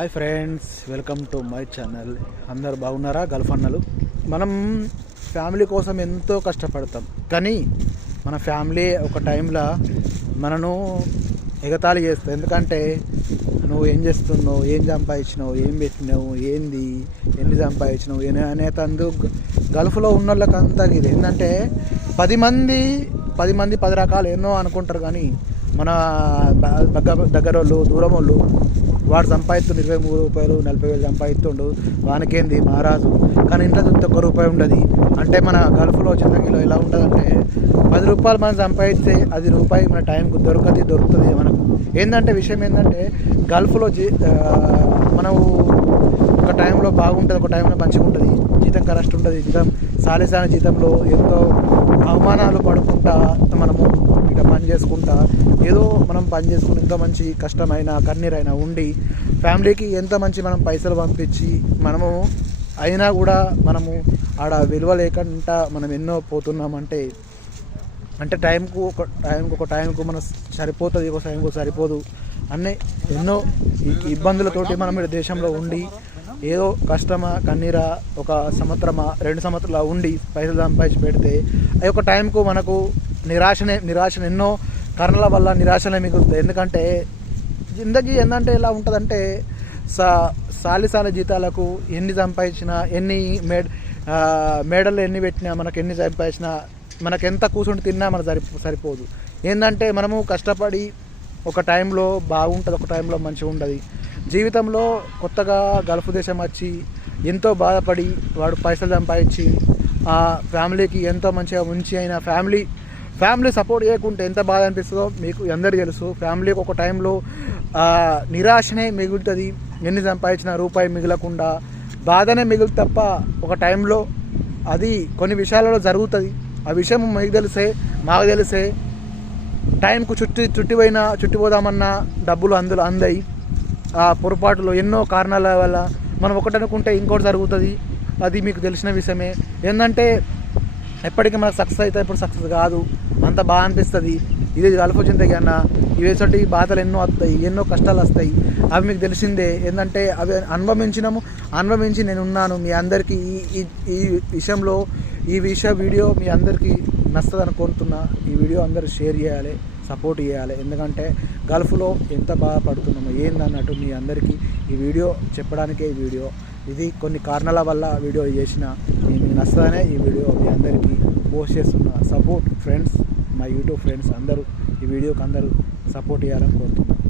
Hi friends, welcome to my channel. అందరు బాగున్నారా? Gulf అన్నలు, మనం ఫ్యామిలీ కోసం ఎంతో కష్టపడతాం, కానీ మన ఫ్యామిలీ ఒక టైంలో మనను ఎగతాళి చేస్తాం. ఎందుకంటే నువ్వు ఏం చేస్తున్నావు, ఏం సంపాదించినావు, ఏం పెట్టినావు, ఏంది, ఎన్ని సంపాదించినావు అనే తందు గల్ఫ్లో ఉన్న వాళ్ళకి అంతా ఇది ఏంటంటే 10 మంది 10 రకాలు ఎన్నో అనుకుంటారు, కానీ మన దగ్గర వాళ్ళు, దూరం వాళ్ళు, వాడు సంపాదిస్తుండు 23 రూపాయలు 40,000 సంపాదిస్తుండు, వానికేంది మహారాజు. కానీ ఇంట్లో చూస్తే ₹1 ఉండదు. అంటే మన గల్ఫ్లో జిందగీలో ఎలా ఉంటుందంటే 10 రూపాయలు మనం సంపాదిస్తే అది రూపాయి మన టైంకు దొరుకుతుంది మనకు. ఏంటంటే విషయం ఏంటంటే గల్ఫ్లో మనం ఒక టైంలో బాగుంటుంది, ఒక టైంలో మంచిగా ఉంటుంది, జీతం కరెక్ట్ ఉంటుంది. జీతం సాలిసాన జీతంలో ఎంతో అవమానాలు పడుకుంటా మనము ఇక పని చేసుకుంటా ఏదో మనం పని చేసుకుని ఎంతో మంచి కష్టమైన కన్నీరైనా ఉండి ఫ్యామిలీకి ఎంత మంచి మనం పైసలు పంపించి మనము అయినా కూడా మనము ఆడ విలువ లేకుండా మనం ఎన్నో పోతున్నామంటే అంటే టైంకు మన సరిపోతుంది, ఒక టైంకు సరిపోదు అన్నీ ఎన్నో ఇబ్బందులతోటి మనం ఈ దేశంలో ఉండి ఏదో కష్టమా కన్నీరా 1 సంవత్సరమా 2 సంవత్సరాలు ఉండి పైసలు సంపాదించి పెడితే అది ఒక టైంకు మనకు నిరాశ ఎన్నో కారణాల వల్ల నిరాశనే మిగులుతుంది. ఎందుకంటే జిందగీ ఏంటంటే ఎలా ఉంటుందంటే సాలి జీతాలకు ఎన్ని సంపాదించినా, ఎన్ని మేడలు ఎన్ని పెట్టినా, మనకు ఎన్ని సంపాదించినా, మనకు ఎంత కూర్చుండి తిన్నా మనకు సరిపోదు. ఏంటంటే మనము కష్టపడి ఒక టైంలో బాగుంటుంది, ఒక టైంలో మంచిగా ఉంటుంది. జీవితంలో కొత్తగా గల్ఫ్ దేశం వచ్చి ఎంతో బాధపడి వాడు పైసలు సంపాదించి ఆ ఫ్యామిలీకి ఎంతో మంచిగా ఉంచి అయినా ఫ్యామిలీ సపోర్ట్ చేయకుంటే ఎంత బాధ అనిపిస్తుందో మీకు అందరికీ తెలుసు. ఫ్యామిలీకి ఒక టైంలో నిరాశనే మిగులుతుంది, ఎన్ని సంపాదించిన రూపాయి మిగలకుండా బాధనే మిగులు తప్ప ఒక టైంలో అది కొన్ని విషయాలలో జరుగుతుంది. ఆ విషయం మీకు మాకు తెలిసే టైంకు చుట్టిపోదామన్నా డబ్బులు అందులో అందాయి. ఆ పొరపాటులో ఎన్నో కారణాల వల్ల మనం ఒకటి అనుకుంటే ఇంకోటి జరుగుతుంది. అది మీకు తెలిసిన విషయమే. ఏంటంటే ఎప్పటికీ మనకు సక్సెస్ అయితే ఇప్పుడు సక్సెస్ కాదు, అంత బాగా అనిపిస్తుంది. ఇది గల్ఫ్ జిందగీ అన్న, ఇవేసటి బాధలు ఎన్నో వస్తాయి, ఎన్నో కష్టాలు వస్తాయి, అవి మీకు తెలిసిందే. ఏంటంటే అవి అనుభవించి నేను ఉన్నాను. మీ అందరికీ ఈ విషయంలో వీడియో మీ అందరికీ నచ్చదని అనుకుంటున్నా. ఈ వీడియో అందరూ షేర్ చేయాలి, సపోర్ట్ చేయాలి. ఎందుకంటే గల్ఫ్లో ఎంత బాధపడుతున్నామో ఏందన్నట్టు మీ అందరికీ ఈ వీడియో చెప్పడానికే ఈ వీడియో. ఇది కొన్ని కారణాల వల్ల వీడియో చేసిన మీకు నచ్చదనే ఈ వీడియో మీ అందరికీ పోస్ట్ చేస్తున్నా. సపోర్ట్ ఫ్రెండ్స్, మా యూట్యూబ్ ఫ్రెండ్స్ అందరూ ఈ వీడియోకి అందరూ సపోర్ట్ చేయాలని కోరుతున్నాను.